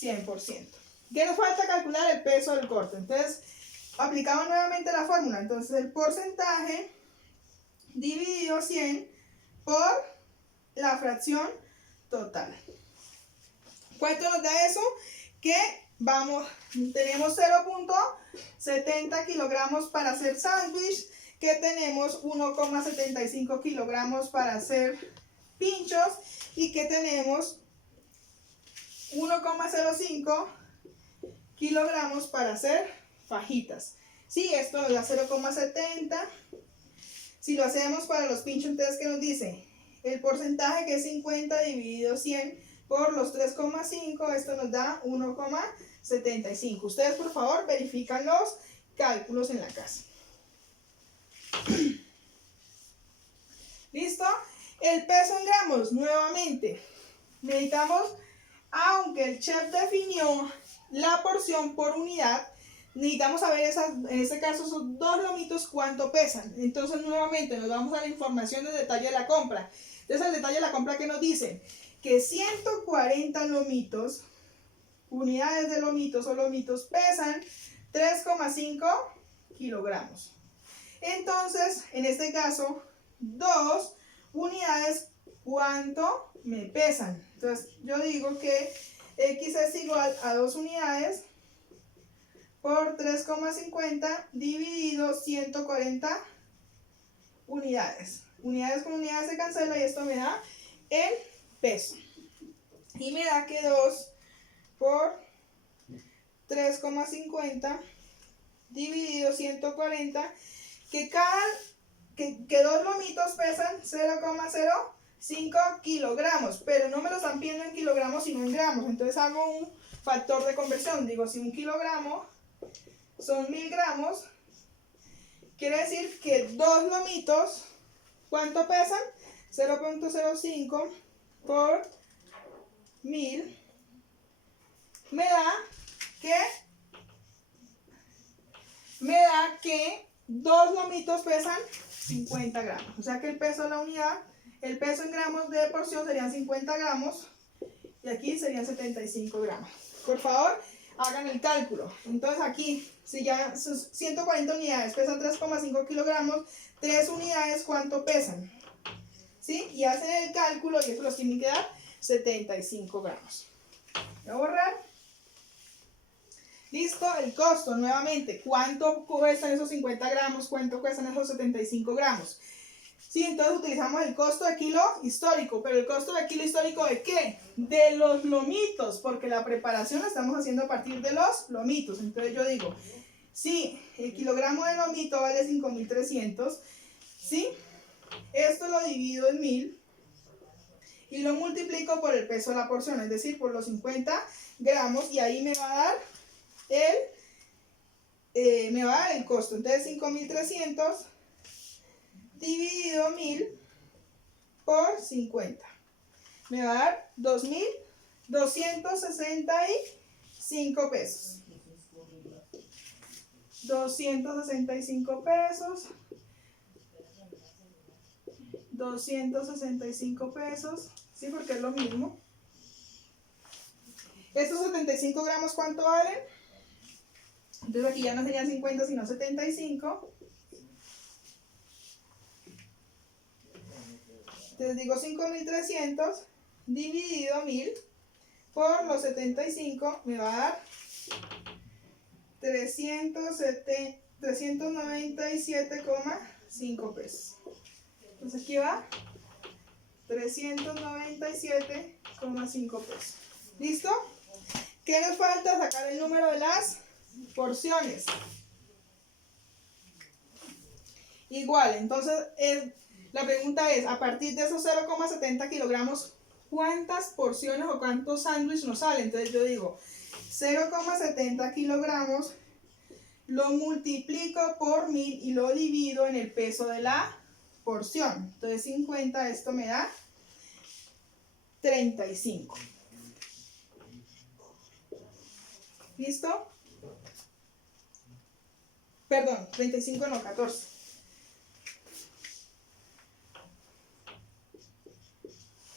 100%. ¿Qué nos falta? Calcular el peso del corte. Entonces, aplicamos nuevamente la fórmula. Entonces, el porcentaje dividido 100 por la fracción total. ¿Cuánto nos da eso? Que tenemos 0,70 kilogramos para hacer sándwich, que tenemos 1,75 kilogramos para hacer pinchos y que tenemos 1,05 kilogramos para hacer fajitas. Sí, esto nos da 0,70. Si lo hacemos para los pinchos, entonces, ¿qué nos dice? El porcentaje, que es 50 dividido 100 por los 3,5, esto nos da 1,75. Ustedes, por favor, verifican los cálculos en la casa. ¿Listo? El peso en gramos, nuevamente, necesitamos, aunque el chef definió la porción por unidad, necesitamos saber en este caso esos 2 lomitos cuánto pesan. Entonces nuevamente nos vamos a la información de detalle de la compra. Entonces el detalle de la compra, que nos dice que 140 lomitos, unidades de lomitos o lomitos, pesan 3,5 kilogramos. Entonces, en este caso, 2 unidades, ¿cuánto me pesan? Entonces, yo digo que X es igual a 2 unidades por 3,50 dividido 140 unidades. Unidades con unidades se cancela y esto me da el peso. Y me da que 2 por 3,50 dividido 140, que 2 lomitos pesan 5 kilogramos, pero no me lo están pidiendo en kilogramos sino en gramos, entonces hago un factor de conversión, digo si un kilogramo son 1000 gramos, quiere decir que 2 lomitos, ¿cuánto pesan? 0.05 por 1000 me da que 2 lomitos pesan 50 gramos, o sea que el peso de la unidad, el peso en gramos de porción serían 50 gramos y aquí serían 75 gramos. Por favor, hagan el cálculo. Entonces aquí, si ya sus 140 unidades pesan 3,5 kilogramos, 3 unidades, ¿cuánto pesan? ¿Sí? Y hacen el cálculo y eso los tienen que dar 75 gramos. Voy a borrar. Listo, el costo, nuevamente, ¿cuánto cuestan esos 50 gramos? ¿Cuánto cuestan esos 75 gramos? Sí, entonces utilizamos el costo de kilo histórico, pero el costo de kilo histórico ¿de qué? De los lomitos, porque la preparación la estamos haciendo a partir de los lomitos. Entonces yo digo, si el kilogramo de lomito vale 5.300, ¿sí? Esto lo divido en 1000 y lo multiplico por el peso de la porción, es decir, por los 50 gramos y ahí me va a dar el costo. Entonces 5.300 dividido 1000 por 50 me va a dar 2.265 pesos. 265 pesos. 265 pesos. Sí, porque es lo mismo. Estos 75 gramos, ¿cuánto valen? Entonces aquí ya no serían 50 sino 75. Entonces digo 5.300 dividido 1000 por los 75 me va a dar 397,5 pesos. Entonces aquí va 397,5 pesos. ¿Listo? ¿Qué nos falta? Sacar el número de las porciones. Igual, entonces la pregunta es, a partir de esos 0,70 kilogramos, ¿cuántas porciones o cuántos sándwiches nos salen? Entonces yo digo, 0,70 kilogramos lo multiplico por 1000 y lo divido en el peso de la porción. Entonces 50, esto me da 35. ¿Listo? Perdón, 35 no, 14.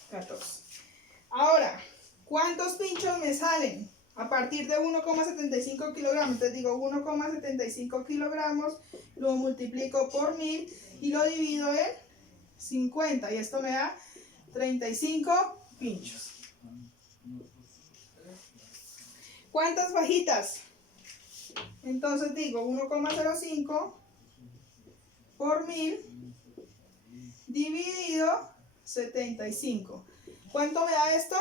14. Ahora, ¿cuántos pinchos me salen? A partir de 1,75 kilogramos. Entonces digo 1,75 kilogramos, lo multiplico por 1000 y lo divido en 50. Y esto me da 35 pinchos. ¿Cuántas fajitas? Entonces digo 1,05 por 1000 dividido 75. ¿Cuánto me da esto?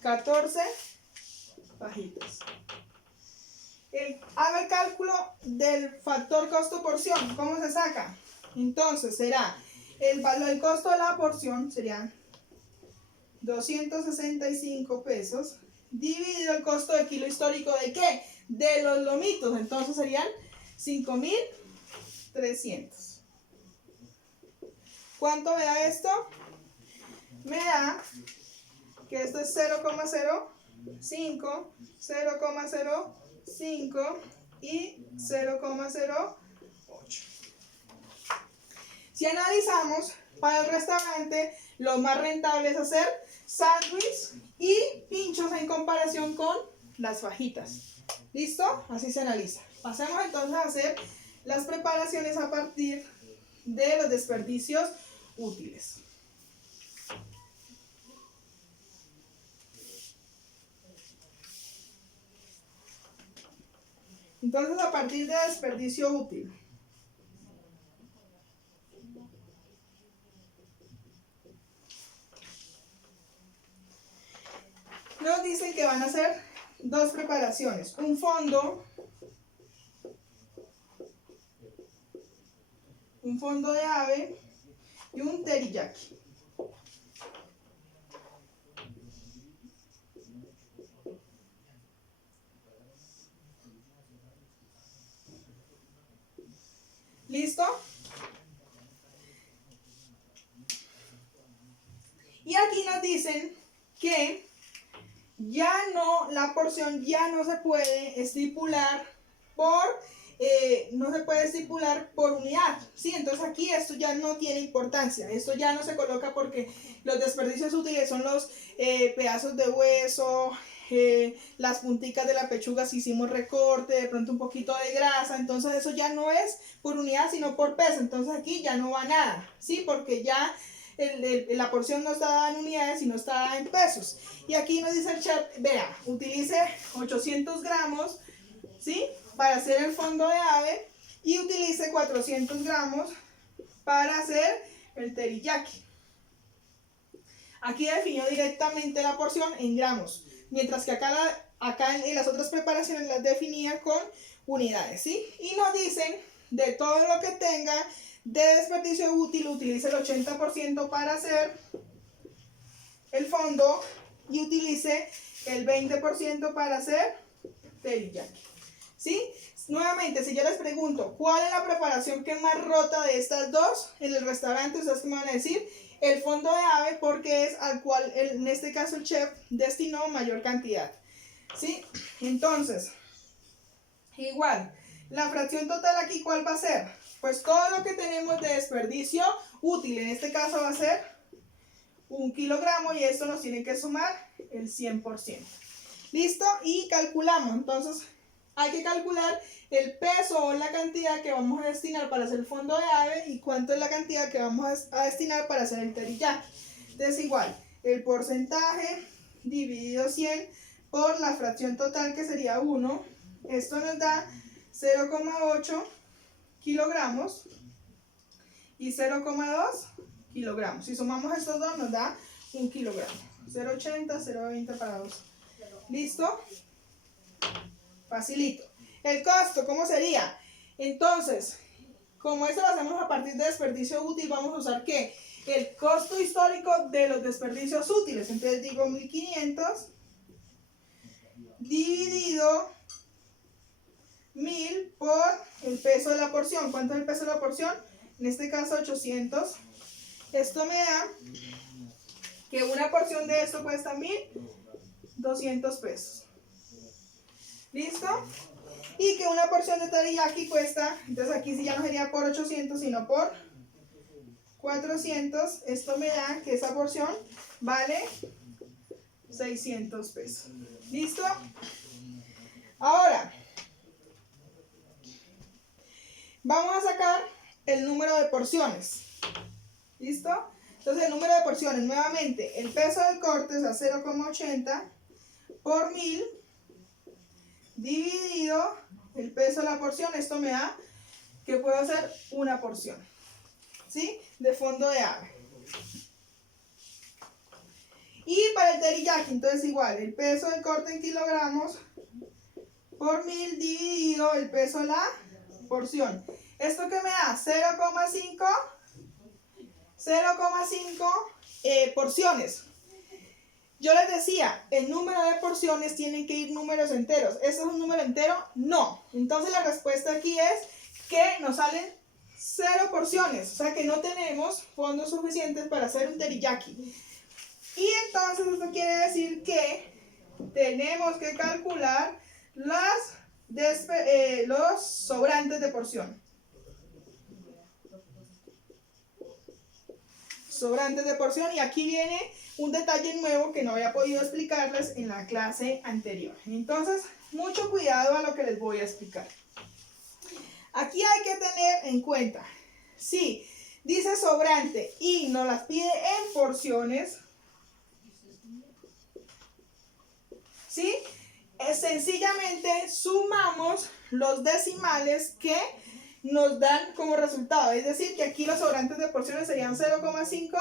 14 fajitas. Haga el cálculo del factor costo-porción. ¿Cómo se saca? Entonces será el costo de la porción serían 265 pesos dividido el costo de kilo histórico ¿de qué? De los lomitos. Entonces serían 5.300. ¿Cuánto me da esto? Me da que esto es 0,05, 0,05 y 0,08. Si analizamos, para el restaurante lo más rentable es hacer sándwich y pinchos en comparación con las fajitas. ¿Listo? Así se analiza. Pasemos entonces a hacer las preparaciones a partir de los desperdicios útiles. Entonces, a partir de desperdicio útil. Nos dicen que van a hacer dos preparaciones. Un fondo un fondo de ave y un teriyaki. ¿Listo? Y aquí nos dicen que ya no, la porción ya no se puede estipular por unidad, ¿sí? Entonces aquí esto ya no tiene importancia, esto ya no se coloca porque los desperdicios útiles son los pedazos de hueso, las punticas de la pechuga si hicimos recorte, de pronto un poquito de grasa, entonces eso ya no es por unidad sino por peso, entonces aquí ya no va nada, ¿sí? Porque ya la porción no está dada en unidades sino está dada en pesos. Y aquí nos dice el chat, vea, utilice 800 gramos, ¿sí? Para hacer el fondo de ave y utilice 400 gramos para hacer el teriyaki. Aquí definió directamente la porción en gramos, mientras que acá en las otras preparaciones las definía con unidades, ¿sí? Y nos dicen, de todo lo que tenga de desperdicio útil, utilice el 80% para hacer el fondo y utilice el 20% para hacer teriyaki, ¿sí? Nuevamente, si yo les pregunto, ¿cuál es la preparación que es más rota de estas dos en el restaurante? ¿Ustedes qué me van a decir? El fondo de ave, porque es al cual, en este caso, el chef destinó mayor cantidad, ¿sí? Entonces, igual, la fracción total aquí, ¿cuál va a ser? Pues todo lo que tenemos de desperdicio útil, en este caso va a ser 1 kilogramo y esto nos tiene que sumar el 100%. ¿Listo? Y calculamos. Entonces, hay que calcular el peso o la cantidad que vamos a destinar para hacer el fondo de ave y cuánto es la cantidad que vamos a destinar para hacer el teriyaki. Entonces, igual, el porcentaje dividido 100 por la fracción total que sería 1. Esto nos da 0,8 kilogramos y 0,2 kilogramos. Si sumamos estos dos nos da 1 kilogramo. 0,80, 0,20 para 2. ¿Listo? Facilito. El costo, ¿cómo sería? Entonces, como esto lo hacemos a partir de desperdicio útil, vamos a usar ¿qué? El costo histórico de los desperdicios útiles. Entonces digo 1500 dividido 1000 por el peso de la porción. ¿Cuánto es el peso de la porción? En este caso 800. Esto me da que una porción de esto cuesta 1200 pesos. ¿Listo? Y que una porción de teriyaki cuesta, entonces aquí sí ya no sería por 800 sino por 400. Esto me da que esa porción vale 600 pesos. ¿Listo? Ahora vamos a sacar el número de porciones. ¿Listo? Entonces el número de porciones, nuevamente, el peso del corte es a 0,80 por 1000 dividido el peso de la porción. Esto me da que puedo hacer una porción, ¿sí? De fondo de ave. Y para el teriyaki, entonces igual, el peso del corte en kilogramos por 1000 dividido el peso de la porción. ¿Esto qué me da? 0,5 porciones. Yo les decía, el número de porciones tienen que ir números enteros. ¿Eso es un número entero? No. Entonces la respuesta aquí es que nos salen 0 porciones. O sea que no tenemos fondos suficientes para hacer un teriyaki. Y entonces esto quiere decir que tenemos que calcular los sobrantes de porción. Sobrantes de porción, y aquí viene un detalle nuevo que no había podido explicarles en la clase anterior. Entonces, mucho cuidado a lo que les voy a explicar. Aquí hay que tener en cuenta, si dice sobrante y nos las pide en porciones, ¿sí? Sencillamente sumamos los decimales que nos dan como resultado, es decir, que aquí los sobrantes de porciones serían 0,5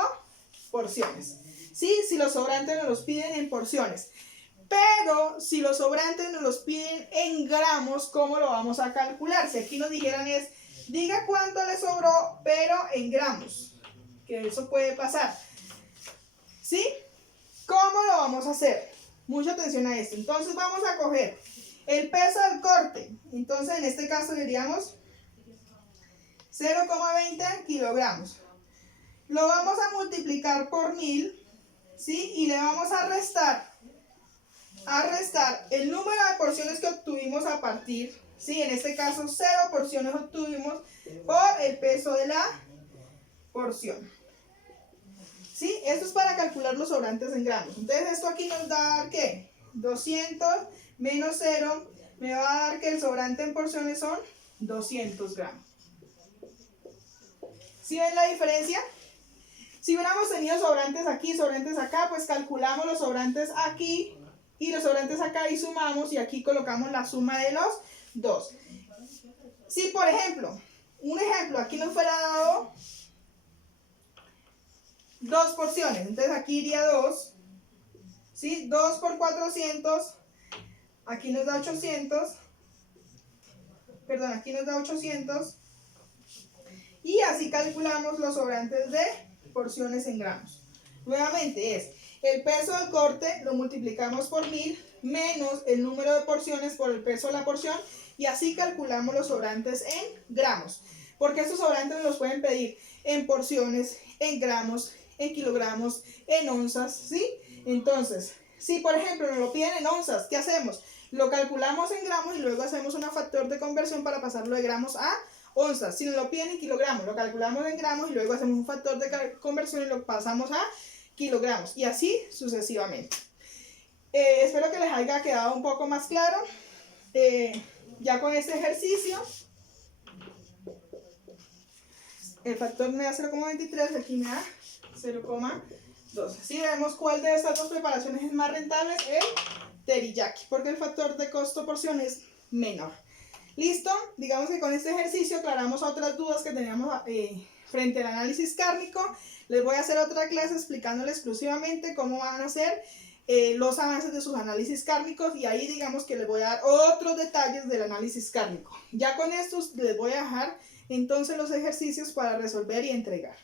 porciones, ¿sí? Si los sobrantes nos los piden en porciones, pero si los sobrantes nos los piden en gramos, ¿cómo lo vamos a calcular? Si aquí nos dijeran es diga cuánto le sobró, pero en gramos, que eso puede pasar. ¿Sí? ¿Cómo lo vamos a hacer? Mucha atención a esto. Entonces vamos a coger el peso del corte. Entonces en este caso diríamos 0,20 kilogramos. Lo vamos a multiplicar por 1000, ¿sí? Y le vamos a restar el número de porciones que obtuvimos a partir, ¿sí? En este caso 0 porciones obtuvimos por el peso de la porción. ¿Sí? Esto es para calcular los sobrantes en gramos. Entonces esto aquí nos va a dar ¿qué? 200 menos 0 me va a dar que el sobrante en porciones son 200 gramos. ¿Sí ven la diferencia? Si hubiéramos tenido sobrantes aquí, sobrantes acá, pues calculamos los sobrantes aquí y los sobrantes acá y sumamos y aquí colocamos la suma de los dos. Si por ejemplo, un ejemplo, aquí nos fuera dado 2 porciones, entonces aquí iría 2, ¿sí? 2 por 400, aquí nos da 800, perdón, aquí nos da 800, y así calculamos los sobrantes de porciones en gramos. Nuevamente es el peso del corte, lo multiplicamos por 1000, menos el número de porciones por el peso de la porción, y así calculamos los sobrantes en gramos. Porque estos sobrantes los pueden pedir en porciones, en gramos, en kilogramos, en onzas, ¿sí? Entonces, si por ejemplo nos lo piden en onzas, ¿qué hacemos? Lo calculamos en gramos y luego hacemos un factor de conversión para pasarlo de gramos a onzas. Si nos lo piden en kilogramos, lo calculamos en gramos y luego hacemos un factor de conversión y lo pasamos a kilogramos. Y así sucesivamente. Espero que les haya quedado un poco más claro. Ya con este ejercicio, el factor me da 0,23, aquí me da 0,12. Si vemos cuál de estas dos preparaciones es más rentable, el teriyaki, porque el factor de costo-porción es menor. ¿Listo? Digamos que con este ejercicio aclaramos otras dudas que teníamos frente al análisis cárnico. Les voy a hacer otra clase explicándole exclusivamente cómo van a hacer los avances de sus análisis cárnicos, y ahí digamos que les voy a dar otros detalles del análisis cárnico. Ya con estos les voy a dejar entonces los ejercicios para resolver y entregar.